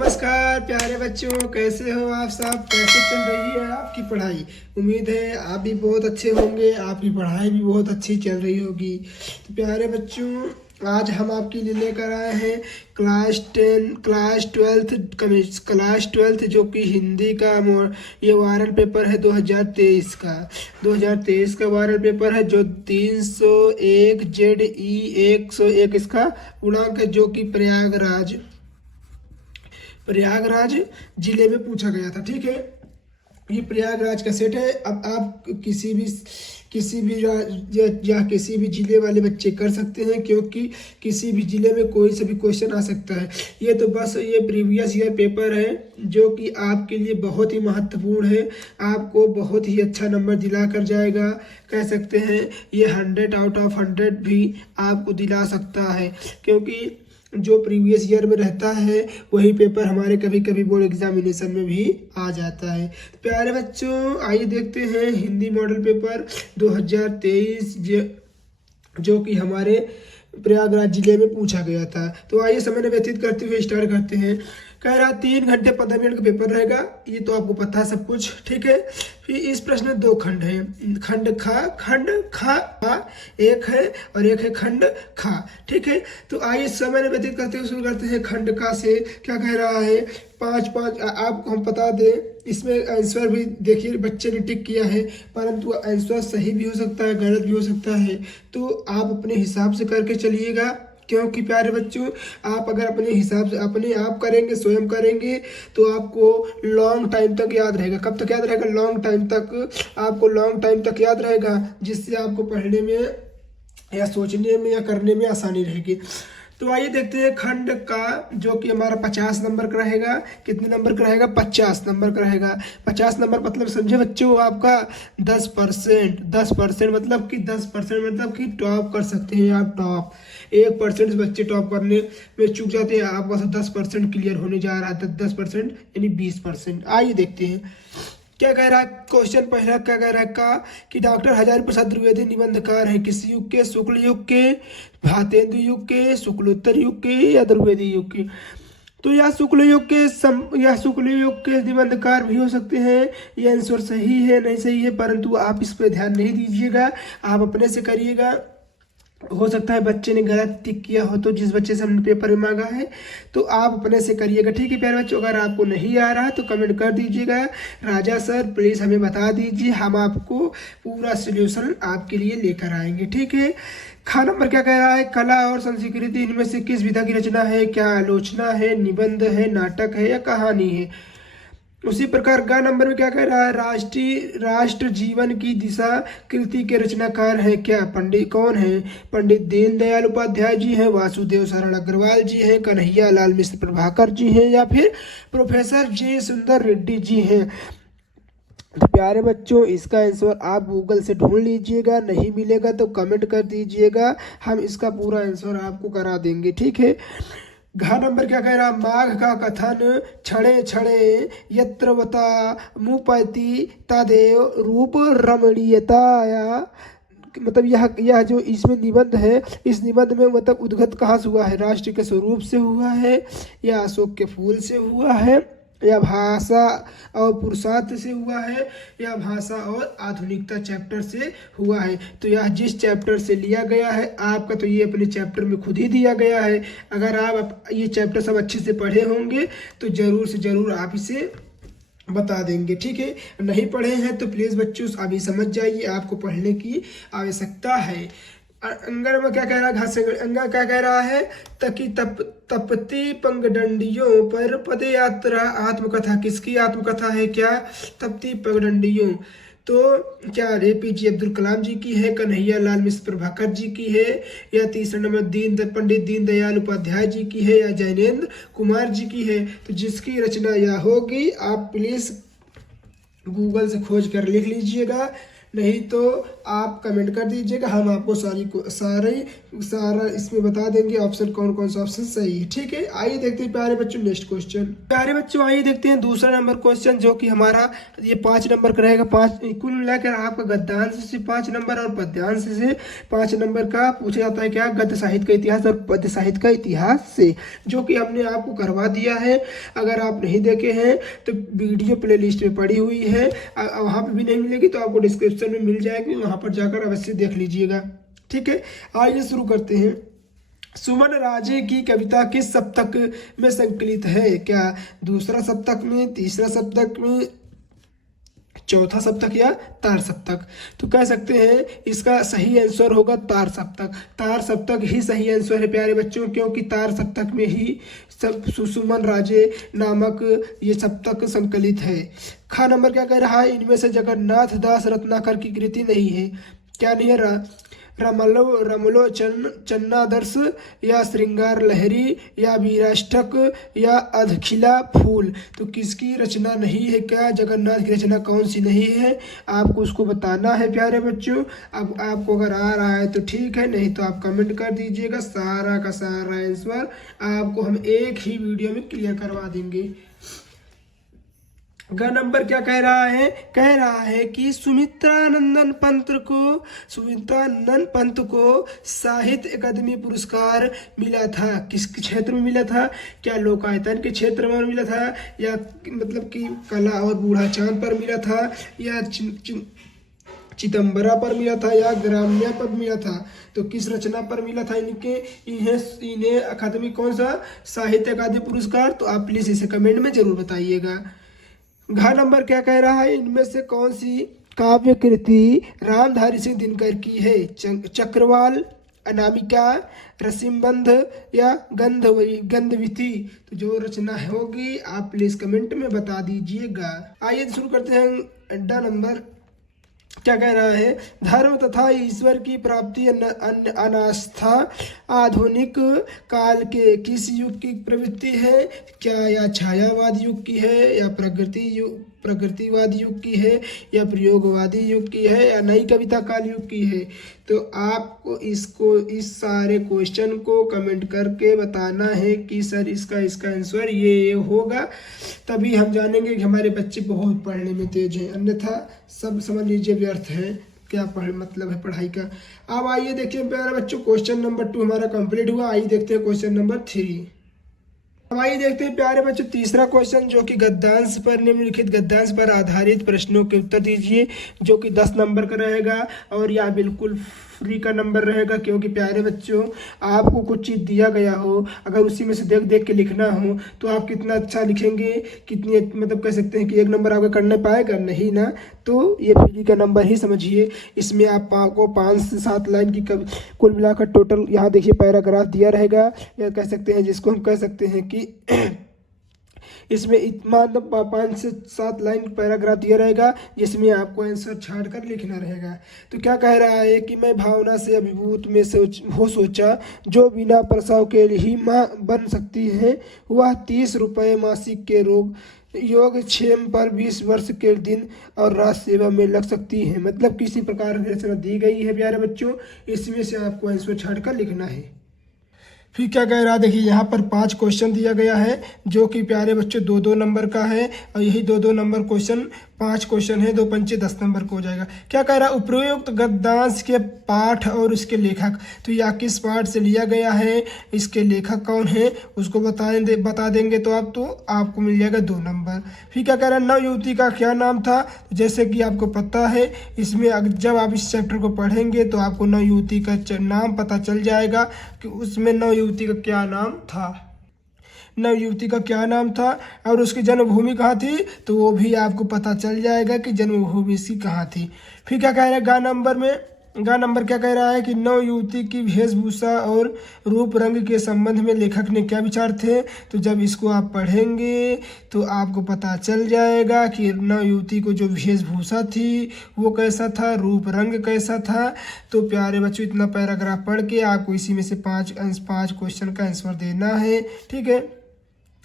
नमस्कार प्यारे बच्चों, कैसे हो आप सब। कैसे चल रही है आपकी पढ़ाई। उम्मीद है आप भी बहुत अच्छे होंगे, आपकी पढ़ाई भी बहुत अच्छी चल रही होगी। तो प्यारे बच्चों, आज हम आपके लिए लेकर आए हैं क्लास ट्वेल्थ जो कि हिंदी का ये वायरल पेपर है 2023 का। 2023 का वायरल पेपर है जो 301 ZE 101 इसका पूर्णांक है, जो कि प्रयागराज जिले में पूछा गया था। ठीक है, ये प्रयागराज का सेट है। अब आप किसी भी या किसी भी जिले वाले बच्चे कर सकते हैं, क्योंकि किसी भी जिले में कोई से भी क्वेश्चन आ सकता है। ये तो बस ये प्रीवियस ईयर पेपर है जो कि आपके लिए बहुत ही महत्वपूर्ण है, आपको बहुत ही अच्छा नंबर दिला कर जाएगा। कह सकते हैं ये 100/100 भी आपको दिला सकता है, क्योंकि जो प्रीवियस ईयर में रहता है वही पेपर हमारे कभी कभी बोर्ड एग्जामिनेशन में भी आ जाता है। तो प्यारे बच्चों, आइए देखते हैं हिंदी मॉडल पेपर 2023 जो कि हमारे प्रयागराज जिले में पूछा गया था। तो आइए समय न व्यतीत करते हुए स्टार्ट करते हैं। कह रहा 3 घंटे 15 मिनट का पेपर रहेगा, ये तो आपको पता है सब कुछ। ठीक है, फिर इस प्रश्न में 2 खंड हैं, खंड खा एक है और एक है खंड खा। ठीक है, तो आइए समय न व्यतीत करते हुए शुरू करते हैं। खंड का से क्या कह रहा है, 5 आपको हम बता दें, इसमें आंसर भी देखिए बच्चे ने टिक किया है, परंतु आंसर सही भी हो सकता है, गलत भी हो सकता है। तो आप अपने हिसाब से करके चलिएगा, क्योंकि प्यारे बच्चों आप अगर अपने हिसाब से अपने आप करेंगे, स्वयं करेंगे, तो आपको लॉन्ग टाइम तक याद रहेगा। कब तक याद रहेगा? लॉन्ग टाइम तक आपको लॉन्ग टाइम तक याद रहेगा, जिससे आपको पढ़ने में या सोचने में या करने में आसानी रहेगी। तो आइए देखते हैं खंड का, जो कि हमारा 50 नंबर का रहेगा। कितने नंबर का रहेगा? 50 नंबर का रहेगा। 50 नंबर मतलब समझे बच्चों, आपका 10% मतलब कि 10% मतलब कि टॉप कर सकते हैं आप। टॉप 1% बच्चे टॉप करने में चूक जाते हैं, आपका 10% क्लियर होने जा रहा है। 10% यानी 20%। आइए देखते हैं क्या कह रहा है। क्वेश्चन पहला क्या कह रहा है का कि डॉक्टर हजारी प्रसाद द्विवेदी निबंधकार है किस युग के? शुक्ल युग के, भातेंदु युग के, शुक्लोत्तर युग के या द्विवेदी युग के? तो यह शुक्ल युग के निबंधकार भी हो सकते हैं। यह आंसर सही है, नहीं सही है, परंतु आप इस पर ध्यान नहीं दीजिएगा, आप अपने से करिएगा। हो सकता है बच्चे ने गलत टिक किया हो, तो जिस बच्चे से हमने पेपर में मांगा है, तो आप अपने से करिएगा। ठीक है प्यारे बच्चों, अगर आपको नहीं आ रहा है तो कमेंट कर दीजिएगा, राजा सर प्लीज़ हमें बता दीजिए, हम आपको पूरा सोल्यूशन आपके लिए लेकर आएंगे। ठीक है, खा नंबर क्या कह रहा है, कला और संस्कृति इनमें से किस विधा की रचना है? क्या आलोचना है, निबंध है, नाटक है या कहानी है? उसी प्रकार ग नंबर में क्या कह रहा है, राष्ट्र जीवन की दिशा कृति के रचनाकार है क्या? पंडित कौन है? पंडित दीनदयाल उपाध्याय जी हैं, वासुदेव शरण अग्रवाल जी हैं, कन्हैया लाल मिश्र प्रभाकर जी हैं या फिर प्रोफेसर जे सुंदर रेड्डी जी हैं? तो प्यारे बच्चों, इसका आंसर आप गूगल से ढूंढ लीजिएगा, नहीं मिलेगा तो कमेंट कर दीजिएगा, हम इसका पूरा आंसर आपको करा देंगे। ठीक है, घ नंबर क्या कह रहा, माघ का कथन क्षणे क्षणे यत्रवता मुपैति तदेव रूप रमणीयताया, मतलब यह जो इसमें निबंध है, इस निबंध में मतलब उद्गत कहाँ से हुआ है? राष्ट्र के स्वरूप से हुआ है, या अशोक के फूल से हुआ है, या भाषा और पुरुषार्थ से हुआ है, या भाषा और आधुनिकता चैप्टर से हुआ है? तो यह जिस चैप्टर से लिया गया है आपका, तो ये अपने चैप्टर में खुद ही दिया गया है। अगर आप ये चैप्टर सब अच्छे से पढ़े होंगे तो ज़रूर से ज़रूर आप इसे बता देंगे। ठीक है, नहीं पढ़े हैं तो प्लीज़ बच्चों अभी समझ जाइए, आपको पढ़ने की आवश्यकता है। अंगर में क्या कह रहा है, घास अंगा क्या कह रहा है, तकी तपती पंगडंडियों पर पद यात्रा आत्मकथा किसकी आत्मकथा है? क्या तपती पगडंडियों? तो क्या APJ अब्दुल कलाम जी की है, कन्हैया लाल मिश्र प्रभाकर जी की है, या तीसरा नंबर पंडित दीनदयाल उपाध्याय जी की है, या जैनेन्द्र कुमार जी की है? तो जिसकी रचना यह होगी, आप प्लीज़ गूगल से खोज कर लिख लीजिएगा, नहीं तो आप कमेंट कर दीजिएगा, हम आपको सारा इसमें बता देंगे ऑप्शन कौन कौन सा ऑप्शन सही है। ठीक है, आइए देखते हैं प्यारे बच्चों नेक्स्ट क्वेश्चन। प्यारे बच्चों आइए देखते हैं दूसरा नंबर क्वेश्चन, जो कि हमारा ये 5 नंबर का रहेगा। 5 कुल मिलाकर आपका गद्यांश से 5 नंबर और पद्यांश से 5 नंबर का पूछा जाता है क्या, गद्य साहित्य का इतिहास और पद्य साहित्य का इतिहास से, जो कि हमने आपको करवा दिया है। अगर आप नहीं देखे हैं तो वीडियो प्लेलिस्ट में पड़ी हुई है, वहाँ पे भी नहीं मिलेगी तो आपको डिस्क्रिप्शन में मिल जाएगी, वहाँ पर जाकर अवश्य देख लीजिएगा। ठीक है, आइए शुरू करते हैं। सुमन राजे की कविता किस सप्तक में संकलित है? क्या दूसरा सप्तक में, तीसरा सप्तक में, चौथा सप्तक या तार सप्तक? तो कह सकते हैं इसका सही आंसर होगा तार सप्तक। तार सप्तक ही सही आंसर है प्यारे बच्चों, क्योंकि तार सप्तक में ही सुमन राजे नामक ये सप्तक संकलित है। खा नंबर क्या कह रहा है, इनमें से जगन्नाथ दास रत्नाकर की कृति नहीं है। क्या नहीं है? रमलो चन्नादर्श या श्रृंगार लहरी या वीराष्टक या अधखिला फूल? तो किसकी रचना नहीं है? क्या जगन्नाथ की रचना कौन सी नहीं है? आपको उसको बताना है प्यारे बच्चों। अब आपको अगर आ रहा है तो ठीक है, नहीं तो आप कमेंट कर दीजिएगा। सारा का सारा आंसर आपको हम एक ही वीडियो में क्लियर करवा देंगे। ग नंबर क्या कह रहा है? कह रहा है कि सुमित्रानंदन पंत को साहित्य अकादमी पुरस्कार मिला था। किस क्षेत्र में मिला था? क्या लोकायतन के क्षेत्र में मिला था, या मतलब कि कला और बूढ़ा चांद पर मिला था, या चिदम्बरा पर मिला था, या ग्राम्या पर मिला था? तो किस रचना पर मिला था इन्हें अकादमी कौन सा साहित्य अकादमी पुरस्कार? तो आप प्लीज इसे कमेंट में जरूर बताइएगा। घ नंबर क्या कह रहा है, इनमें से कौन सी काव्य कृति रामधारी सिंह दिनकर की है? चक्रवाल, अनामिका, रसिमबंध या गंधविति? तो जो रचना होगी आप प्लीज कमेंट में बता दीजिएगा। आइए शुरू करते हैं। अड्डा नंबर क्या कह रहा है, धर्म तथा ईश्वर की प्राप्ति अनास्था आधुनिक काल के किस युग की प्रवृत्ति है? क्या या छायावाद युग की है, या प्रगतिवाद युग की है, या प्रयोगवादी युग की है, या नई कविता काल युग की है? तो आपको इस सारे क्वेश्चन को कमेंट करके बताना है कि सर इसका आंसर ये होगा, तभी हम जानेंगे कि हमारे बच्चे बहुत पढ़ने में तेज हैं, अन्यथा सब समझ लीजिए व्यर्थ है। क्या मतलब है पढ़ाई का। अब आइए देखिए प्यारे बच्चों, क्वेश्चन नंबर 2 हमारा कंप्लीट हुआ। आइए देखते हैं क्वेश्चन नंबर 3। अब आइए देखते हैं प्यारे बच्चों तीसरा क्वेश्चन, जो कि गद्यांश पर निम्नलिखित गद्यांश पर आधारित प्रश्नों के उत्तर दीजिए, जो कि 10 नंबर का रहेगा और यह बिल्कुल फ्री का नंबर रहेगा। क्योंकि प्यारे बच्चों आपको कुछ चीज़ दिया गया हो, अगर उसी में से देख देख के लिखना हो तो आप कितना अच्छा लिखेंगे, कितनी मतलब कह सकते हैं कि 1 नंबर आपका करने पाएगा नहीं ना। तो ये फ्री का नंबर ही समझिए। इसमें आपको 5 से 7 लाइन की कुल मिलाकर टोटल यहाँ देखिए पैराग्राफ दिया रहेगा, या कह सकते हैं जिसको हम कह सकते हैं कि इसमें मतलब 5 से 7 लाइन पैराग्राफ दिया रहेगा, जिसमें आपको आंसर छाट कर लिखना रहेगा। तो क्या कह रहा है कि मैं भावना से अभिभूत में सोचा, जो बिना प्रसव के ही माँ बन सकती है, वह 30 रुपये मासिक के योगक्षेम पर 20 वर्ष के दिन और रात सेवा में लग सकती है। मतलब किसी प्रकार की रचना दी गई है प्यारे बच्चों, इसमें से आपको आंसर छाट कर लिखना है। फिर क्या कह रहा है, देखिए यहाँ पर 5 क्वेश्चन दिया गया है, जो कि प्यारे बच्चों 2-2 नंबर का है, और यही 2-2 नंबर क्वेश्चन 5 क्वेश्चन है, 2 पंचे 10 नंबर को हो जाएगा। क्या कह रहा है, उपरोक्त गद्यांश के पाठ और उसके लेखक? तो यह किस पाठ से लिया गया है, इसके लेखक कौन है, उसको बता देंगे तो आपको मिल जाएगा 2 नंबर। फिर क्या कह रहा है, नव युवती का क्या नाम था? जैसे कि आपको पता है, इसमें जब आप इस चैप्टर को पढ़ेंगे तो आपको नव युवती का नाम पता चल जाएगा कि उसमें नव युवती का क्या नाम था। नव युवती का क्या नाम था और उसकी जन्मभूमि कहाँ थी, तो वो भी आपको पता चल जाएगा कि जन्मभूमि इसकी कहाँ थी। फिर क्या कह रहा है, गा नंबर क्या कह रहा है कि नव युवती की वेशभूषा और रूप रंग के संबंध में लेखक ने क्या विचार थे? तो जब इसको आप पढ़ेंगे तो आपको पता चल जाएगा कि नव युवती को जो वेशभूषा थी वो कैसा था, रूप रंग कैसा था। तो प्यारे बच्चों इतना पैराग्राफ पढ़ के आपको इसी में से 5 क्वेश्चन का आंसर देना है। ठीक है,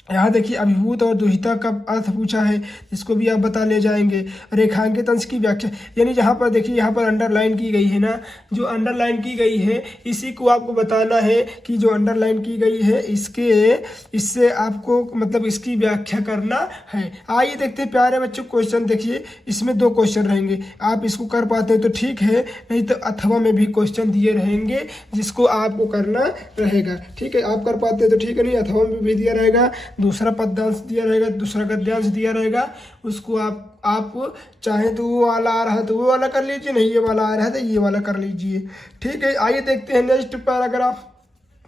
यहाँ देखिए अभिभूत और दुहिता का अर्थ पूछा है, इसको भी आप बता ले जाएंगे। रेखांकित अंश की व्याख्या, यानी जहाँ पर देखिए यहाँ पर अंडरलाइन की गई है ना, जो अंडरलाइन की गई है इसी को आपको बताना है कि जो अंडरलाइन की गई है इससे आपको मतलब इसकी व्याख्या करना है। आइए देखते हैं प्यारे बच्चों क्वेश्चन। देखिए इसमें 2 क्वेश्चन रहेंगे, आप इसको कर पाते हैं तो ठीक है, नहीं तो अथवा में भी क्वेश्चन दिए रहेंगे जिसको आपको करना रहेगा। ठीक है, आप कर पाते हैं तो ठीक है, नहीं अथवा में भी दिया रहेगा, दूसरा पद्यांश दिया रहेगा, दूसरा गद्यांश दिया रहेगा, उसको आप चाहे तो वो वाला आ रहा है तो वो वाला कर लीजिए, नहीं ये वाला आ रहा है तो ये वाला कर लीजिए। ठीक है, आइए देखते हैं नेक्स्ट पैराग्राफ,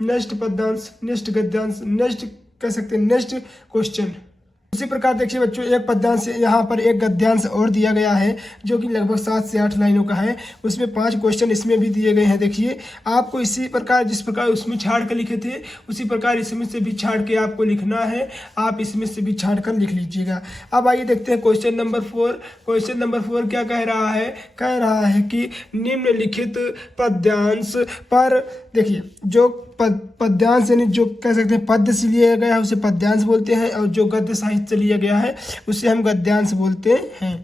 नेक्स्ट पद्यांश, नेक्स्ट गद्यांश, नेक्स्ट कह सकते हैं नेक्स्ट क्वेश्चन। उसी प्रकार देखिए बच्चों एक पद्यांश यहाँ पर एक गद्यांश और दिया गया है जो कि लगभग 7 से 8 लाइनों का है, उसमें 5 क्वेश्चन इसमें भी दिए गए हैं। देखिए आपको इसी प्रकार जिस प्रकार उसमें छाड़ कर लिखे थे उसी प्रकार इसमें से भी छाड़ के आपको लिखना है, आप इसमें से भी छाड़ कर लिख लीजिएगा। अब आइए देखते हैं क्वेश्चन नंबर 4। क्वेश्चन नंबर 4 क्या कह रहा है कि निम्नलिखित पद्यांश पर, देखिए जो पद्यांश यानी जो कह सकते हैं पद्य से लिया गया है उसे पद्यांश बोलते हैं, और जो गद्य साहित्य से लिया गया है उसे हम गद्यांश बोलते हैं।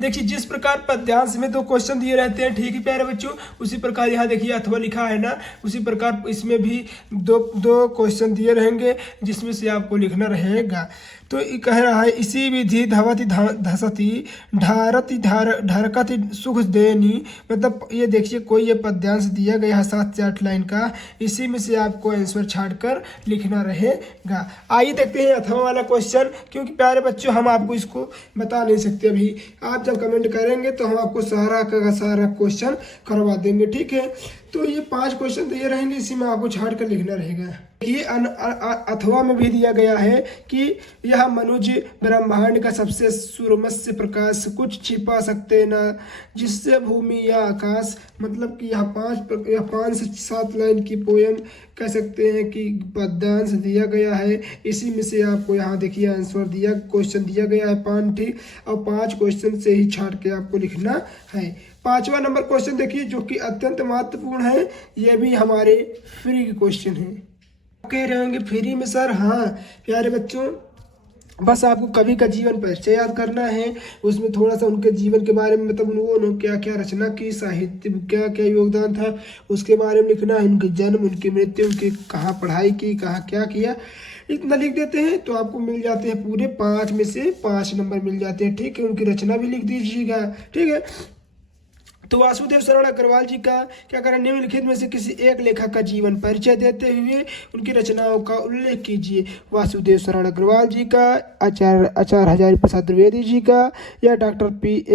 देखिए जिस प्रकार पद्यांश में 2 क्वेश्चन दिए रहते हैं, ठीक है प्यारे बच्चों, उसी प्रकार यहाँ देखिए अथवा लिखा है ना, उसी प्रकार इसमें भी दो क्वेश्चन दिए रहेंगे जिसमें से आपको लिखना रहेगा। तो ये कह रहा है इसी विधि धवति धसती ढारति ढरकति सुख देनी, मतलब ये देखिए कोई ये पद्यांश दिया गया है 7 से 8 लाइन का, इसी में से आपको आंसर छाड़कर लिखना रहेगा। आइए देखते हैं अथवा वाला क्वेश्चन, क्योंकि प्यारे बच्चों हम आपको इसको बता नहीं सकते अभी, आप जब कमेंट करेंगे तो हम आपको सारा का सारा क्वेश्चन करवा देंगे। ठीक है, तो ये 5 क्वेश्चन दिए रहेंगे, इसी में आपको छाड़ कर लिखना रहेगा। ये अथवा में भी दिया गया है कि यह मनुज ब्रह्मांड का सबसे सूर्यमस्य प्रकाश, कुछ छिपा सकते न जिससे भूमि या आकाश, मतलब कि यह 5 से 7 लाइन की पोयम कह सकते हैं कि पद्यांश दिया गया है। इसी में से आपको यहाँ देखिए आंसर दिया, क्वेश्चन दिया गया है 5 ठीक, और 5 क्वेश्चन से ही छाट के आपको लिखना है। 5वां नंबर क्वेश्चन देखिए जो कि अत्यंत महत्वपूर्ण है, यह भी हमारे फ्री के क्वेश्चन है। कह रहे होंगे फ्री में सर, हाँ प्यारे बच्चों, बस आपको कवि का जीवन परिचय याद करना है, उसमें थोड़ा सा उनके जीवन के बारे में, मतलब उन्होंने क्या क्या रचना की, साहित्य क्या क्या योगदान था उसके बारे में लिखना है, उनके जन्म, उनकी मृत्यु, उनकी कहाँ पढ़ाई की, कहाँ क्या किया, इतना लिख देते हैं तो आपको मिल जाते हैं पूरे 5 में से 5 नंबर मिल जाते हैं। ठीक है, उनकी रचना भी लिख दीजिएगा। ठीक है, तो वासुदेव शरण अग्रवाल जी का क्या करें, निम्नलिखित में से किसी एक लेखक का जीवन परिचय देते हुए उनकी रचनाओं का उल्लेख कीजिए। वासुदेव शरण अग्रवाल जी का, आचार्य हजारी प्रसाद द्विवेदी जी का, या डॉक्टर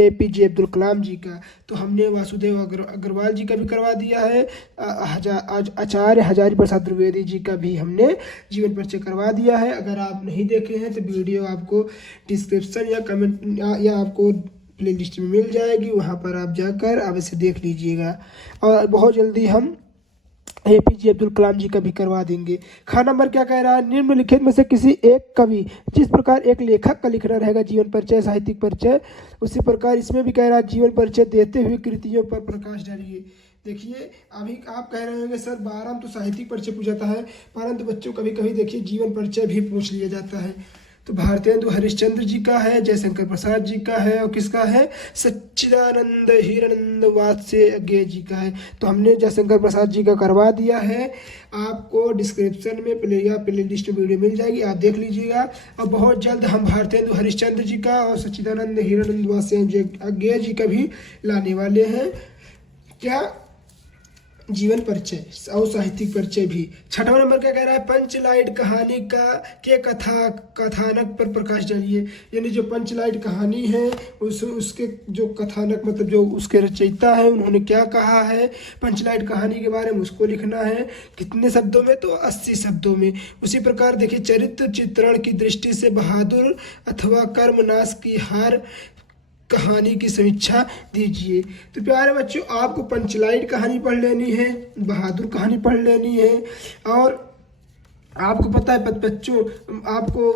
APJ अब्दुल कलाम जी का। तो हमने वासुदेव अग्रवाल जी का भी करवा दिया है, आचार्य हजारी प्रसाद द्विवेदी जी का भी हमने जीवन परिचय करवा दिया है। अगर आप नहीं देखे हैं तो वीडियो आपको डिस्क्रिप्शन या कमेंट या आपको प्ले लिस्ट में मिल जाएगी, वहाँ पर आप जाकर आप इसे देख लीजिएगा। और बहुत जल्दी हम APJ अब्दुल कलाम जी का भी करवा देंगे। खा नंबर क्या कह रहा है, निम्नलिखित में से किसी एक कवि, जिस प्रकार एक लेखक का लिखना रहेगा जीवन परिचय, साहित्यिक परिचय, उसी प्रकार इसमें भी कह रहा है जीवन परिचय देते हुए कृतियों पर प्रकाश डालिए। देखिए अभी आप कह रहे होंगे सर 12 तो साहित्यिक परिचय पूछा जाता है, परंतु बच्चों कभी कभी देखिए जीवन परिचय भी पूछ लिया जाता है। तो भारतेंदु हरिश्चंद्र जी का है, जयशंकर प्रसाद जी का है, और किसका है, सच्चिदानंद हीरानंद वात्स्यज्ञ जी का है। तो हमने जयशंकर प्रसाद जी का करवा दिया है, आपको डिस्क्रिप्शन में प्ले लिस्ट वीडियो मिल जाएगी, आप देख लीजिएगा। और बहुत जल्द हम भारतेंदु हरिश्चंद्र जी का और सच्चिदानंद हीरानंद वात्स्यज्ञ जी का भी लाने वाले हैं, क्या, जीवन परिचय और साहित्यिक परिचय भी। 6वां नंबर क्या कह रहा है, पंचलाइट कहानी का के कथानक पर प्रकाश डालिए। यानी जो पंचलाइट कहानी है उसके जो कथानक, मतलब जो उसके रचयिता है उन्होंने क्या कहा है पंचलाइट कहानी के बारे में, उसको लिखना है। कितने शब्दों में, तो 80 शब्दों में। उसी प्रकार देखिए चरित्र चित्रण की दृष्टि से बहादुर अथवा कर्मनाश की हार कहानी की समीक्षा दीजिए। तो प्यारे बच्चों आपको पंचलाइट कहानी पढ़ लेनी है, बहादुर कहानी पढ़ लेनी है, और आपको पता है बच्चों आपको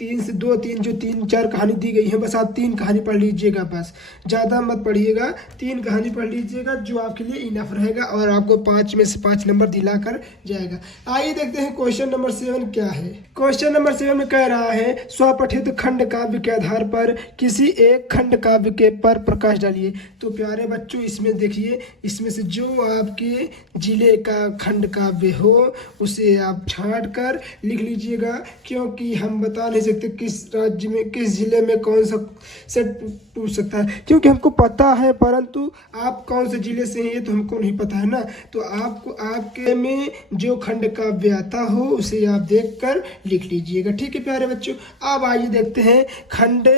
3 से 2 3 जो 3-4 कहानी दी गई है, बस आप 3 कहानी पढ़ लीजिएगा, बस ज़्यादा मत पढ़िएगा, 3 कहानी पढ़ लीजिएगा जो आपके लिए इनफ रहेगा और आपको 5 में से 5 नंबर दिलाकर जाएगा। आइए देखते हैं क्वेश्चन नंबर 7 क्या है। क्वेश्चन नंबर 7 में कह रहा है स्वपठित खंड काव्य के आधार पर किसी एक खंड काव्य के पर प्रकाश डालिए। तो प्यारे बच्चों, इसमें देखिए, इसमें से जो आपके जिले का खंड काव्य हो उसे आप छांट कर लिख लीजिएगा, क्योंकि हम बता नहीं सकते किस राज्य में, किस जिले में कौन सा सेट पूछ सकता है, क्योंकि हमको पता है परंतु आप कौन से जिले से हैं ये तो हमको नहीं पता है ना। तो आपको आपके में जो खंड काव्य आता हो उसे आप देखकर लिख लीजिएगा, ठीक है प्यारे बच्चों। अब आइए देखते हैं खंड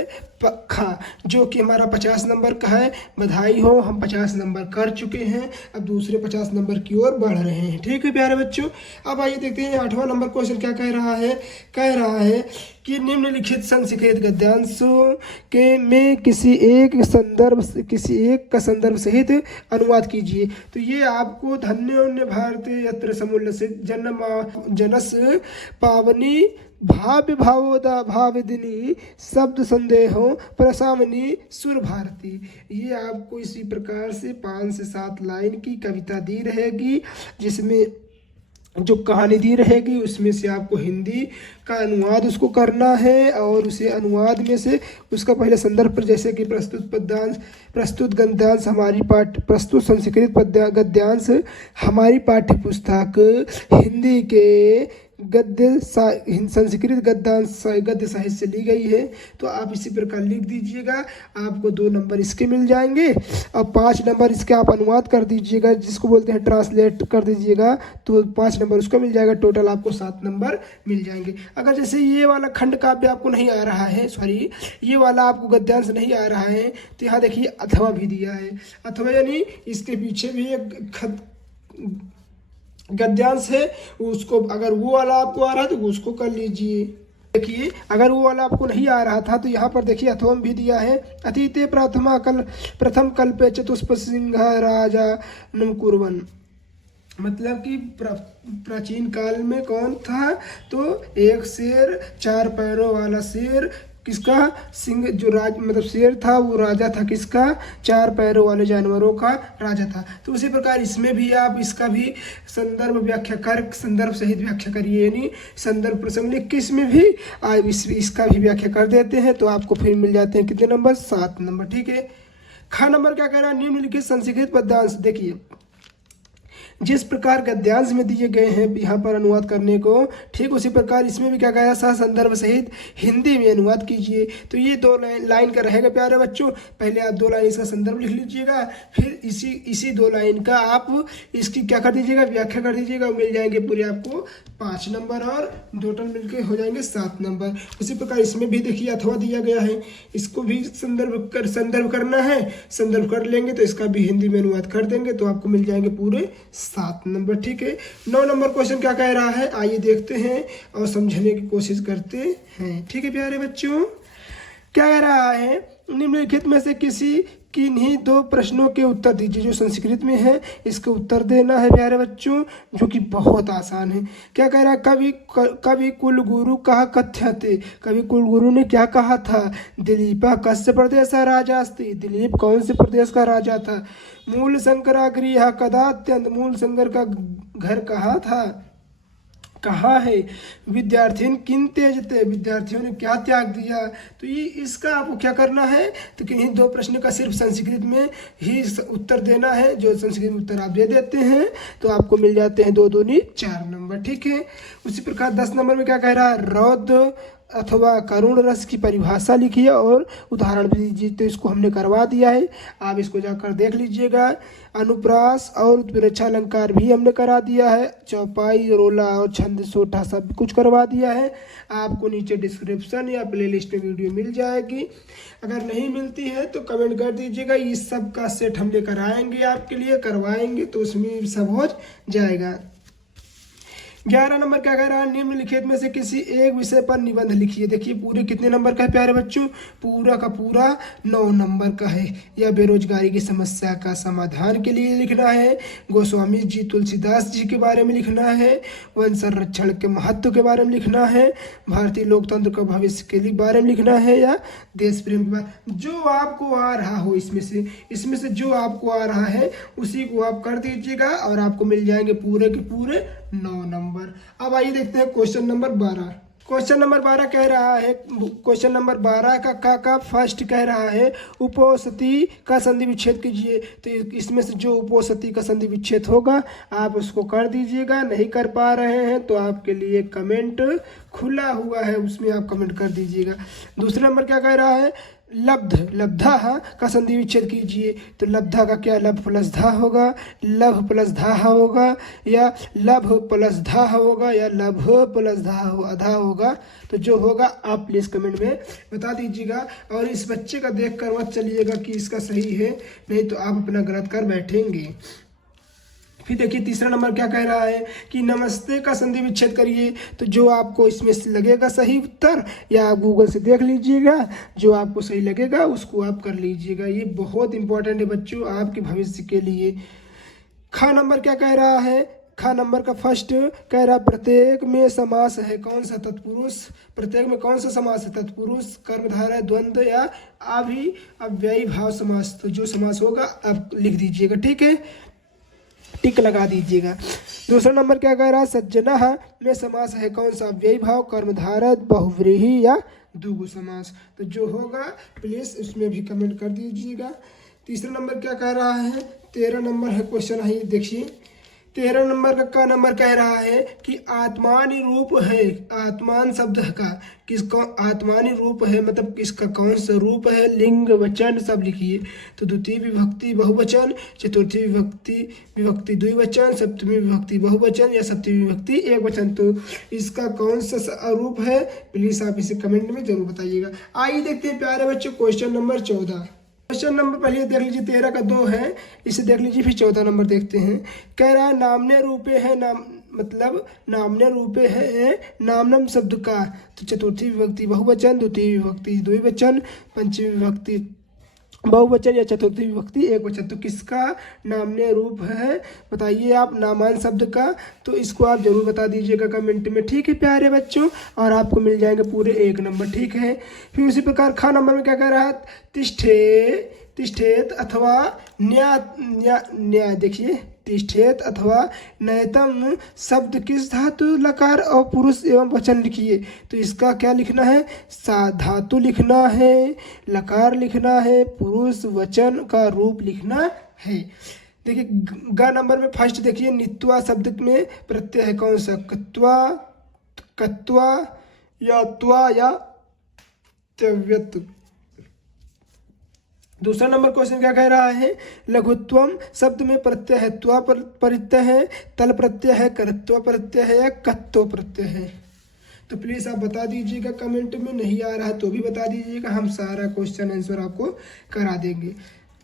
पखा, जो कि हमारा 50 नंबर का है। बधाई हो, हम 50 नंबर कर चुके हैं, अब दूसरे 50 नंबर की ओर बढ़ रहे हैं, ठीक है प्यारे बच्चों। अब आइए देखते हैं 8वां नंबर क्वेश्चन क्या कह रहा है। कह रहा है कि निम्नलिखित संस्कृत गद्यांशों के में किसी एक का संदर्भ सहित अनुवाद कीजिए। तो ये आपको धन्योन्य भारतीय यत्र समुल्लसे जनस पावनी भाव्य भावोदा भावदिनी शब्द संदेहो प्रसावनी सुर भारती। ये आपको इसी प्रकार से 5 से 7 लाइन की कविता दी रहेगी, जिसमें जो कहानी दी रहेगी उसमें से आपको हिंदी का अनुवाद उसको करना है, और उसे अनुवाद में से उसका पहले संदर्भ पर, जैसे कि प्रस्तुत गद्यांश प्रस्तुत संस्कृत गद्यांश हमारी पाठ्य पुस्तक हिंदी के संस्कृत गद्य साहित्य से ली गई है। तो आप इसी प्रकार लिख दीजिएगा, आपको 2 नंबर इसके मिल जाएंगे और 5 नंबर इसके आप अनुवाद कर दीजिएगा, जिसको बोलते हैं ट्रांसलेट कर दीजिएगा, तो 5 नंबर उसका मिल जाएगा। टोटल आपको 7 नंबर मिल जाएंगे। अगर जैसे ये वाला खंड काव्य आपको नहीं आ रहा है, सॉरी ये वाला आपको गद्यांश नहीं आ रहा है, तो यहाँ देखिए अथवा भी दिया है। अथवा यानी इसके पीछे भी एक गद्यांश है, उसको अगर वो वाला आपको आ रहा है तो उसको कर लीजिए। देखिए अगर वो वाला आपको नहीं आ रहा था तो यहाँ पर देखिए अथवा भी दिया है। अतीते प्रथम कल्पे चतुष्प सिंह राजा नमकुरवन, मतलब कि प्राचीन काल में कौन था, तो एक शेर, 4 पैरों वाला शेर, किसका सिंह, जो मतलब शेर था वो राजा था, किसका, 4 पैरों वाले जानवरों का राजा था। तो उसी प्रकार इसमें भी आप इसका भी संदर्भ व्याख्या कर, संदर्भ सहित व्याख्या करिए, यानी संदर्भ प्रसंग लिख के इसमें भी आप इसका भी व्याख्या कर देते हैं, तो आपको फिर मिल जाते हैं कितने नंबर, 7 नंबर, ठीक है। ख नंबर क्या कह रहा है, निम्नलिखित संस्कृत पद्यांश। देखिए जिस प्रकार गद्यांश में दिए गए हैं यहाँ पर अनुवाद करने को, ठीक उसी प्रकार इसमें भी क्या कह रहा है, सह संदर्भ सहित हिंदी में अनुवाद कीजिए। तो ये 2 लाइन का रहेगा प्यारे बच्चों। पहले आप 2 लाइन इसका संदर्भ लिख लीजिएगा, फिर इसी 2 लाइन का आप इसकी क्या कर दीजिएगा, व्याख्या कर दीजिएगा। मिल जाएंगे पूरे आपको 5 नंबर और टोटल मिलके हो जाएंगे 7 नंबर। उसी प्रकार इसमें भी देखिए अथवा दिया गया है, इसको भी संदर्भ करना है, संदर्भ कर लेंगे तो इसका भी हिंदी में अनुवाद कर देंगे, तो आपको मिल जाएंगे पूरे 7 नंबर, ठीक है। 9 नंबर क्वेश्चन क्या कह रहा है, आइए देखते हैं और समझने की कोशिश करते हैं, ठीक है प्यारे बच्चों। क्या कह रहा है, निम्नलिखित में से किसी किन्हीं 2 प्रश्नों के उत्तर दीजिए। जो संस्कृत में है इसके उत्तर देना है प्यारे बच्चों, जो कि बहुत आसान है। क्या कह रहा है, कवि कुलगुरु कहा कथ्यते, कवि कुलगुरु ने क्या कहा था, दिलीप कस्य प्रदेश राजास्ति, दिलीप कौन से प्रदेश का राजा था। मूल शंकरागृह कदा अत्यंत, मूल शंकर का घर कहाँ था, कहाँ है। विद्यार्थियों किन त्यजते, विद्यार्थियों ने क्या त्याग दिया। तो ये इसका आपको क्या करना है, तो किन्हीं 2 प्रश्न का सिर्फ संस्कृत में ही उत्तर देना है। जो संस्कृत में उत्तर आप दे देते हैं तो आपको मिल जाते हैं 2 दूनी 4 नंबर, ठीक है। उसी प्रकार 10 नंबर में क्या कह रहा है, रौद्र अथवा करुण रस की परिभाषा लिखिए और उदाहरण भी दीजिए। तो इसको हमने करवा दिया है, आप इसको जाकर देख लीजिएगा। अनुप्रास और उत्प्रेक्षा अलंकार भी हमने करा दिया है, चौपाई, रोला और छंद सोठा सब कुछ करवा दिया है। आपको नीचे डिस्क्रिप्शन या प्लेलिस्ट में वीडियो मिल जाएगी। अगर नहीं मिलती है तो कमेंट कर दीजिएगा, इस सब का सेट हम लेकर आएंगे आपके लिए, करवाएंगे तो उसमें सब हो जाएगा। 11 नंबर क्या कह रहा है, निम्नलिखित में से किसी एक विषय पर निबंध लिखिए। देखिए पूरे कितने नंबर का है प्यारे बच्चों, पूरा का पूरा 9 नंबर का है। यह बेरोजगारी की समस्या का समाधान के लिए लिखना है, गोस्वामी जी तुलसीदास जी के बारे में लिखना है, वन संरक्षण के महत्व के बारे में लिखना है, भारतीय लोकतंत्र का भविष्य के बारे में लिखना है, या देश प्रेम के बारे, जो आपको आ रहा हो इसमें से जो आपको आ रहा है उसी को आप कर दीजिएगा और आपको मिल जाएंगे पूरे के पूरे 9 नंबर। अब आइए देखते हैं क्वेश्चन नंबर 12। क्वेश्चन नंबर 12 कह रहा है, क्वेश्चन नंबर 12 का फर्स्ट कह रहा है उपोषिति का संधि विच्छेद कीजिए। तो इसमें से जो उपोषिति का संधि विच्छेद होगा आप उसको कर दीजिएगा। नहीं कर पा रहे हैं तो आपके लिए कमेंट खुला हुआ है, उसमें आप कमेंट कर दीजिएगा। दूसरा नंबर क्या कह रहा है, लब्धा का संधि विच्छेद कीजिए। तो लब्धा का क्या, लभ प्लस धा होगा, लभ प्लस धा होगा, या लभ प्लस धा होगा, या लभ प्लस धा होगा। तो जो होगा आप प्लीज़ कमेंट में बता दीजिएगा। और इस बच्चे का देख कर मत चलिएगा कि इसका सही है, नहीं तो आप अपना गलत कर बैठेंगे। फिर देखिए तीसरा नंबर क्या कह रहा है कि नमस्ते का संधि विच्छेद करिए। तो जो आपको इसमें से लगेगा सही उत्तर, या आप गूगल से देख लीजिएगा, जो आपको सही लगेगा उसको आप कर लीजिएगा। ये बहुत इंपॉर्टेंट है बच्चों आपके भविष्य के लिए। खा नंबर क्या कह रहा है, खा नंबर का फर्स्ट कह रहा प्रत्येक में समास है, कौन सा, तत्पुरुष। प्रत्येक में कौन सा समास है, तत्पुरुष, कर्मधारय, द्वंद्व, या अव्ययी भाव समास। तो जो समास होगा आप लिख दीजिएगा, ठीक है, टिक लगा दीजिएगा। दूसरा नंबर क्या कह रहा है, सज्जना में समास है, कौन सा, अव्ययी भाव, कर्मधारय, बहुव्रीहि, या द्विगु समास। तो जो होगा प्लीज उसमें भी कमेंट कर दीजिएगा। तीसरा नंबर क्या कह रहा है, 13 नंबर है क्वेश्चन है, देखिए 13 नंबर का नंबर कह रहा है कि आत्मानी रूप है, आत्मान शब्द का किसका आत्मानी रूप है, मतलब किसका कौन सा रूप है, लिंग वचन सब लिखिए। तो द्वितीय विभक्ति बहुवचन, चतुर्थी विभक्ति द्विवचन, सप्तमी विभक्ति बहुवचन, या सप्तमी विभक्ति एक वचन। तो इसका कौन सा रूप है प्लीज आप इसे कमेंट में जरूर बताइएगा। आइए देखते हैं प्यारे बच्चों क्वेश्चन नंबर 14। क्वेश्चन नंबर पहले देख लीजिए, 13 का 2 है, इसे देख लीजिए। फिर 14 नंबर देखते हैं। कह रहा है नामने रूपे है, मतलब नामने रूपे है नामनम शब्द का। तो चतुर्थी विभक्ति बहुवचन, द्वितीय विभक्ति द्विवचन, पंचमी विभक्ति बहुवचन, या चतुर्थी विभक्ति एक वचन। तो किसका नामने रूप है बताइए आप, नामान शब्द का। तो इसको आप जरूर बता दीजिएगा कमेंट में, ठीक है प्यारे बच्चों, और आपको मिल जाएंगे पूरे 1 नंबर, ठीक है। फिर उसी प्रकार खा नंबर में क्या कह रहा है, तिष्ठेत अथवा न्याय, देखिए तिष्ठेत अथवा न्यायतम शब्द किस धातु, लकार और पुरुष एवं वचन लिखिए। तो इसका क्या लिखना है, धातु लिखना है, लकार लिखना है, पुरुष वचन का रूप लिखना है। देखिए ग नंबर में फर्स्ट देखिए, नित्वा शब्द में प्रत्यय है, कौन सा, कत्वा, या त्वा, या त्यव्यत्व। दूसरा नंबर क्वेश्चन क्या कह रहा है, लघुत्वम शब्द में प्रत्यय है, त्वा प्रत्यय है, तल प्रत्यय है, करत्व प्रत्यय है, या कत्व प्रत्यय है। तो प्लीज़ आप बता दीजिएगा कमेंट में, नहीं आ रहा है तो भी बता दीजिएगा, हम सारा क्वेश्चन आंसर आपको करा देंगे।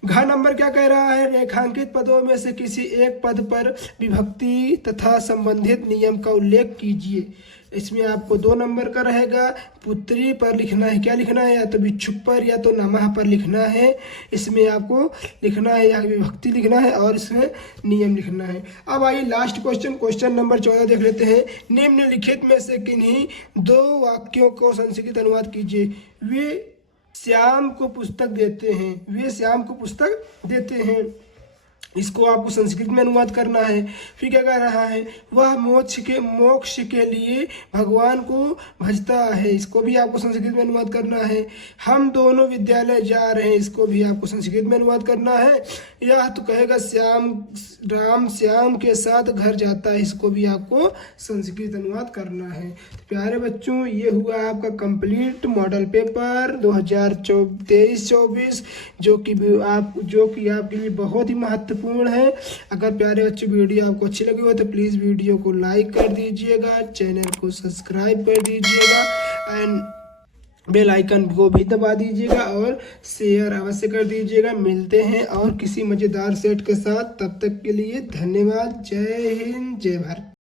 घ नंबर क्या कह रहा है, रेखांकित पदों में से किसी एक पद पर विभक्ति तथा संबंधित नियम का उल्लेख कीजिए। इसमें आपको 2 नंबर का रहेगा, पुत्री पर लिखना है, क्या लिखना है, या तो भिक्षुक पर या तो नमः पर लिखना है। इसमें आपको लिखना है या विभक्ति लिखना है, और इसमें नियम लिखना है। अब आइए लास्ट क्वेश्चन नंबर 14 देख लेते हैं। निम्नलिखित में से किन्हीं 2 वाक्यों को संस्कृत अनुवाद कीजिए। वे श्याम को पुस्तक देते हैं, वे श्याम को पुस्तक देते हैं, इसको आपको संस्कृत में अनुवाद करना है। फिर क्या कह रहा है, वह मोक्ष के लिए भगवान को भजता है, इसको भी आपको संस्कृत में अनुवाद करना है। हम दोनों विद्यालय जा रहे हैं, इसको भी आपको संस्कृत में अनुवाद करना है। यह तो कहेगा राम श्याम के साथ घर जाता है, इसको भी आपको संस्कृत अनुवाद करना है। तो प्यारे बच्चों ये हुआ आपका कंप्लीट मॉडल पेपर 2023-24, जो कि आपके लिए बहुत ही महत्वपूर्ण है। अगर प्यारे बच्चों वीडियो आपको अच्छी लगी हो तो प्लीज़ वीडियो को लाइक कर दीजिएगा, चैनल को सब्सक्राइब कर दीजिएगा, एंड बेल आइकन को भी दबा दीजिएगा, और शेयर अवश्य कर दीजिएगा। मिलते हैं और किसी मज़ेदार सेट के साथ, तब तक के लिए धन्यवाद। जय हिंद, जय भारत।